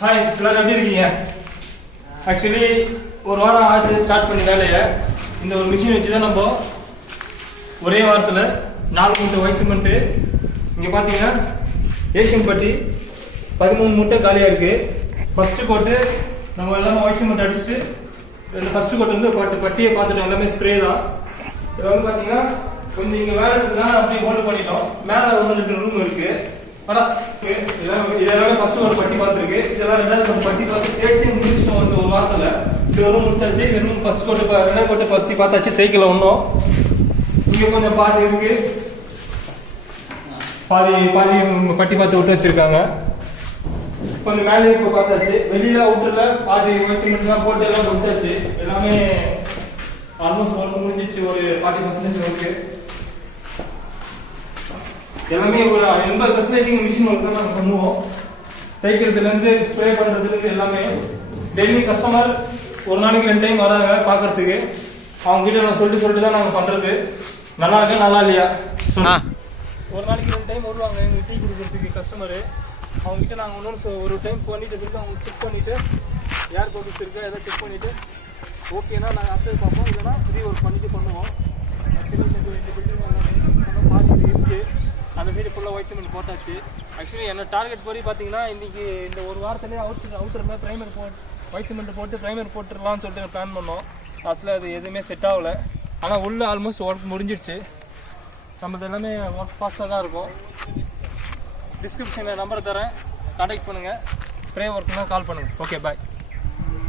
Hi, எல்லாரும் எப்படி இருக்கீங்க? ஆக்சுவலி ஒரு வாரம் ஆச்சு ஸ்டார்ட் பண்ணி வேலையை. இந்த ஒரு மிஷின் வச்சு தான் நம்ம ஒரே வாரத்தில் 4 மூட்டை ஒயிட் சிமெண்ட்டு. இங்கே பார்த்தீங்கன்னா ஏசியன் பட்டி 13 மூட்டை காலியாக இருக்குது. ஃபஸ்ட்டு கோட்டு நம்ம எல்லாமே ஒயிட் சிமெண்ட் அடிச்சுட்டு ஃபஸ்ட்டு கோட்டு வந்து பட்டியை பார்த்துட்டோம், எல்லாமே ஸ்ப்ரே தான். இதில் வந்து பார்த்தீங்கன்னா கொஞ்சம் இங்கே வேலை இருக்குதுன்னா அப்படியே ஹோல்டு பண்ணிட்டோம். மேலே 1-2 ரூம் இருக்குது. இதெல்லாமே ஃபர்ஸ்ட் ஒரு பட்டி பார்த்துருக்கு. இதெல்லாம் ரெண்டாவது பட்டி பார்த்து தேய்ச்சி முடிச்சிட்டோம். வந்து ஒரு வாரத்தில் இது ஒரு முடிச்சாச்சு. வெறும் ஃபர்ஸ்ட் கோட்டு ரெண்டாவது கோட்டை பற்றி பார்த்தாச்சு, தேய்க்கல ஒன்றும். இங்கே கொஞ்சம் பாதி இருக்கு, பாதி பட்டி பார்த்து விட்டு வச்சிருக்காங்க. கொஞ்சம் மேலே இப்போ பார்த்தாச்சு. வெளியில அவுட்டர்ல பாதி சிமெண்ட்லாம் போட்டு எல்லாம் முடிச்சாச்சு. எல்லாமே ஆல்மோஸ்ட் ஒர்க் முடிஞ்சிச்சு. ஒரு 40% ஒர்க்கு. எல்லாமே ஒரு 80% மிஷின் ஒர்க் தான் நாங்கள் பண்ணுவோம். தைக்கிறதுலேருந்து ஸ்ப்ரே பண்ணுறதுலேருந்து எல்லாமே. டெய்லி கஸ்டமர் ஒரு நாளைக்கு 2 டைம் வராங்க பார்க்கறதுக்கு. அவங்க கிட்ட நான் சொல்லிட்டு தான் நாங்கள் பண்ணுறது. நல்லா இருக்கா நல்லா இல்லையா ஒரு நாளைக்கு 2 டைம் வருவாங்க எங்களுக்கு டீ கொடுக்குறதுக்கு கஸ்டமரு. அவங்ககிட்ட நாங்கள் இன்னொன்று ஒரு டைம் பண்ணிட்டு சொல்லி அவங்க செக் பண்ணிவிட்டு ஏர் பர்பஸ் இருக்கா எதாவது செக் பண்ணிவிட்டு ஓகேனா நாங்கள் அப்ளை பார்ப்போம். இல்லைனா ரீ ஒர்க் பண்ணிட்டு பண்ணுவோம். பாதி இருக்குது. அந்த வீடு ஃபுல்லாக ஒயிட் சிமெண்ட் போட்டாச்சு. ஆக்சுவலி என்ன டார்கெட் படி பார்த்தீங்கன்னா இன்றைக்கி இந்த ஒரு வாரத்துலேயே அவுட்டரில் ப்ரைமர் ஒயிட் சிமெண்ட் போட்டு ப்ரைமர் போட்டுடலாம்னு சொல்லிட்டு பிளான் பண்ணோம். லாஸ்ட்டில் அது எதுவுமே செட் ஆகலை. ஆனால் உள்ளே ஆல்மோஸ்ட் ஒர்க் முடிஞ்சிடுச்சு. நம்மளது எல்லாமே ஒர்க் ஃபாஸ்ட்டாக தான் இருக்கும். டிஸ்கிரிப்ஷனில் நம்பர் தரேன், கான்டாக்ட் பண்ணுங்கள். ஸ்ப்ரே ஒர்க்னா கால் பண்ணுங்கள். ஓகே, பாய்.